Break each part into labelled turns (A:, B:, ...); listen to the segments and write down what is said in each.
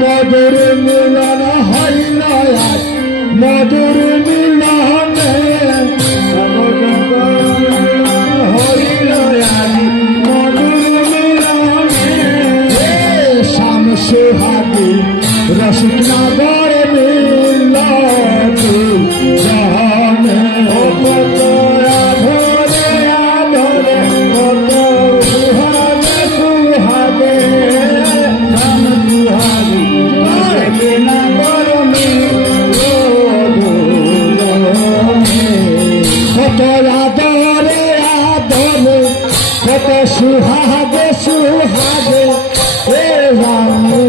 A: মধুর মিলন হইল আজ মধুর মিলনে রসিক আদরে আদরে, কত সুহাগে সুহাগে। এ রামু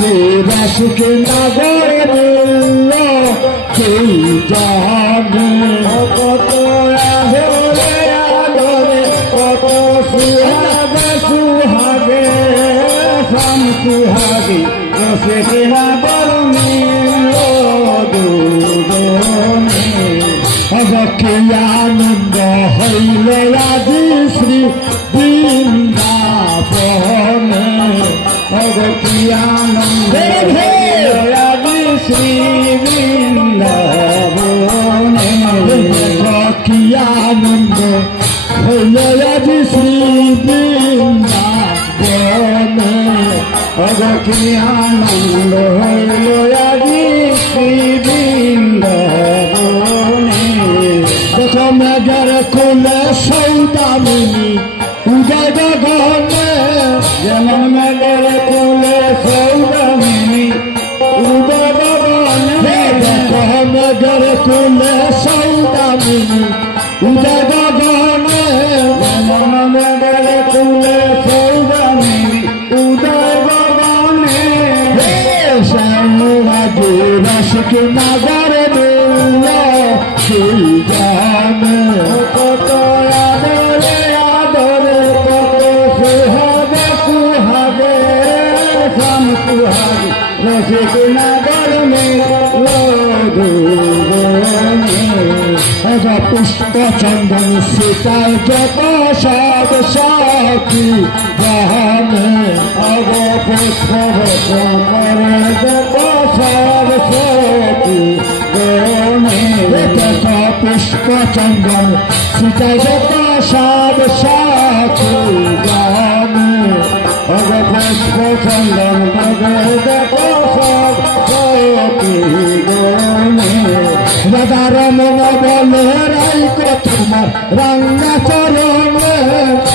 A: যে রসিক নগরে মিলল সেই জানে কত আদরে কত সুহাগে সুহাগে। শাম সুহাগে রসিক নগর মিলল দুজনে অবকে আনন্দ হইল আদি শ্রী বৃন্দাবনে অবকে আনন্দ হইল আদি শ্রী বৃন্দাবনে অবকে আনন্দ হইল আদি শ্রী বৃন্দাবনে অবকে আনন্দ হইল আদি সৌদামিনী উদয় গগনে যেমন মেঘের কোলে সৌদামিনী গগনে প্রথম যার কোলে সৌদামিনী উদয় গগনে যেমন মেঘের কোলে সৌদামিনী উদয় গগনে শ্যামরাজে রসিক নগরে বেল পুষ্প চন্দন সীতার যত সব সাথী গহনে অব পুষ্প করে যত সব সাথী গহনে যত পুষ্প চন্দন সীতার যত সব সাথী গহনে অব পুষ্প চন্দন আমার মন বলে রাই কথা রাঙ্গা চরণে।